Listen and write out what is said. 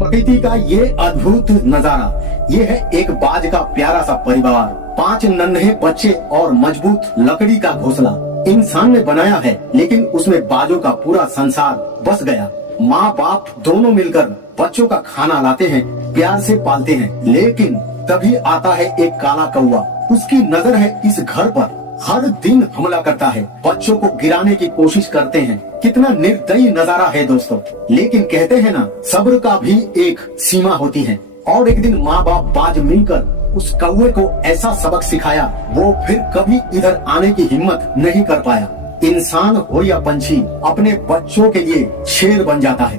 प्रकृति का ये अद्भुत नजारा, ये है एक बाज का प्यारा सा परिवार, 5 नन्हे बच्चे और मजबूत लकड़ी का घोंसला। इंसान ने बनाया है, लेकिन उसमें बाजों का पूरा संसार बस गया। माँ बाप दोनों मिलकर बच्चों का खाना लाते हैं, प्यार से पालते हैं, लेकिन तभी आता है एक काला कौवा। उसकी नजर है इस घर पर, हर दिन हमला करता है, बच्चों को गिराने की कोशिश करते हैं। कितना निर्दयी नजारा है दोस्तों। लेकिन कहते हैं ना, सब्र का भी एक सीमा होती है। और एक दिन माँ बाप बाज मिलकर उस कौवे को ऐसा सबक सिखाया, वो फिर कभी इधर आने की हिम्मत नहीं कर पाया। इंसान हो या पंछी, अपने बच्चों के लिए शेर बन जाता है।